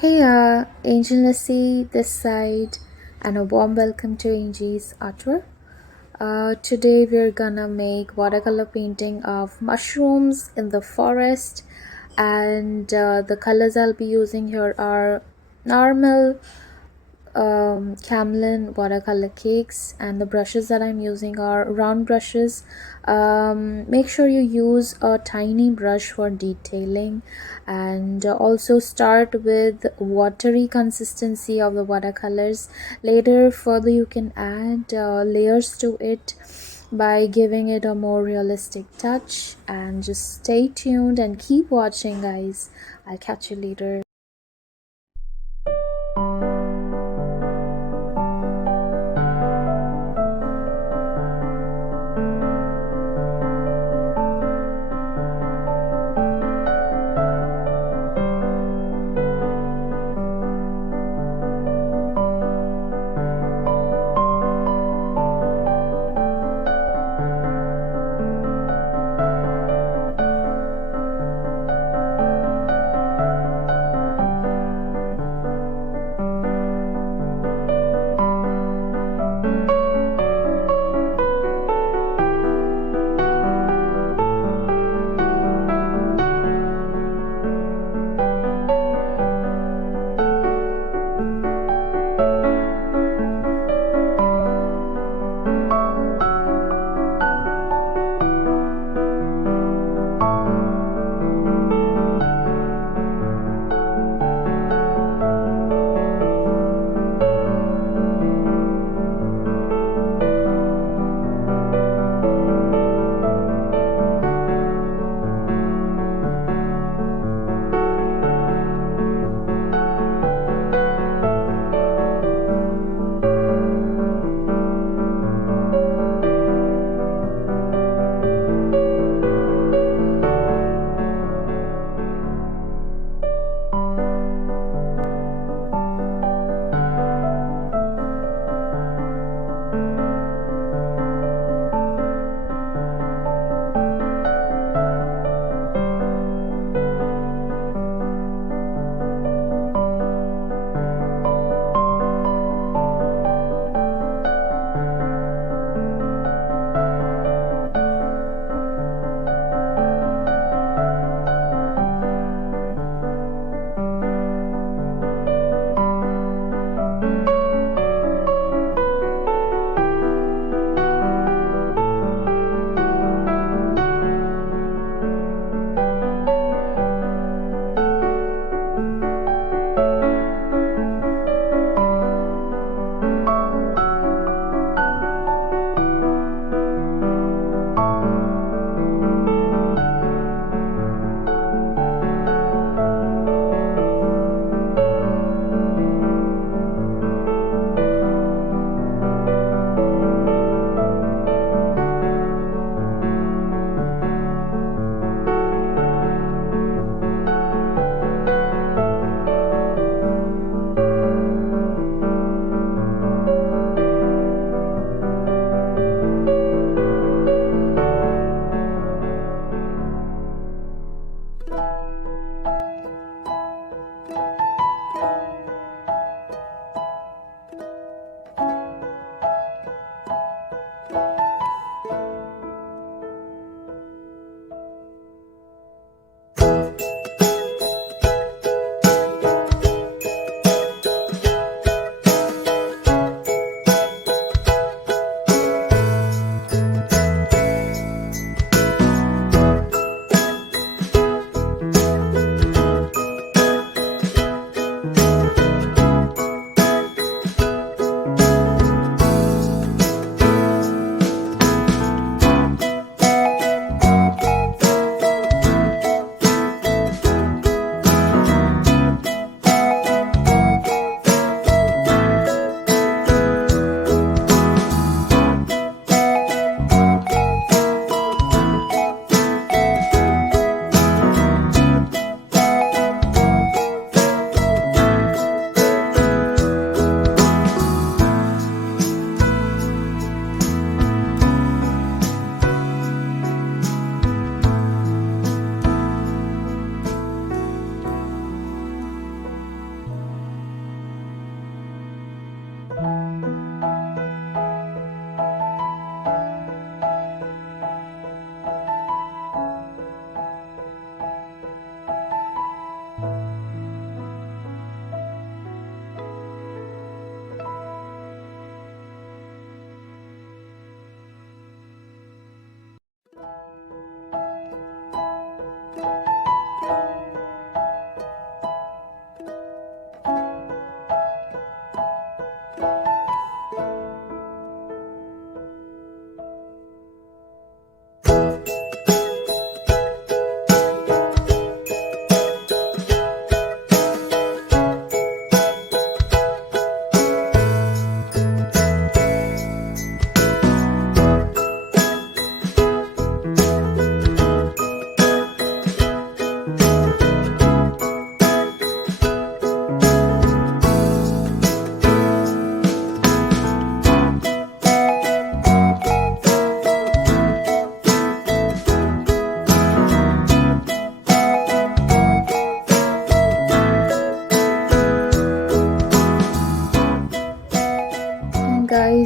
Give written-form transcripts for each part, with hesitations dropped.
Heya, Angel Nasi this side, and a warm welcome to Angie's artwork. Today we're gonna make watercolor painting of mushrooms in the forest, and the colors I'll be using here are normal Camlin watercolor cakes, and the brushes that I'm using are round brushes. Make sure you use a tiny brush for detailing, and also start with watery consistency of the watercolors. Later further you can add layers to it by giving it a more realistic touch. And just stay tuned and keep watching, guys. I'll catch you later.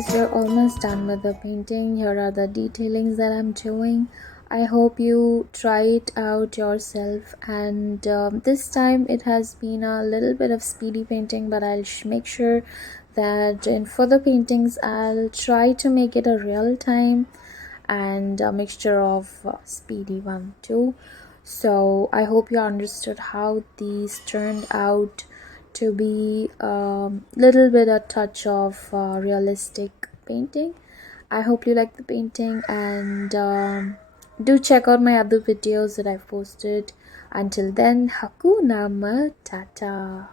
guys, we're almost done with the painting. Here are the detailings that I'm doing. I hope you try it out yourself, and this time it has been a little bit of speedy painting, but I'll make sure that in further paintings I'll try to make it a real time and a mixture of speedy one too. So I hope you understood how these turned out to be little bit a touch of realistic painting. I hope you like the painting, and do check out my other videos that I've posted. Until then, Hakuna Matata.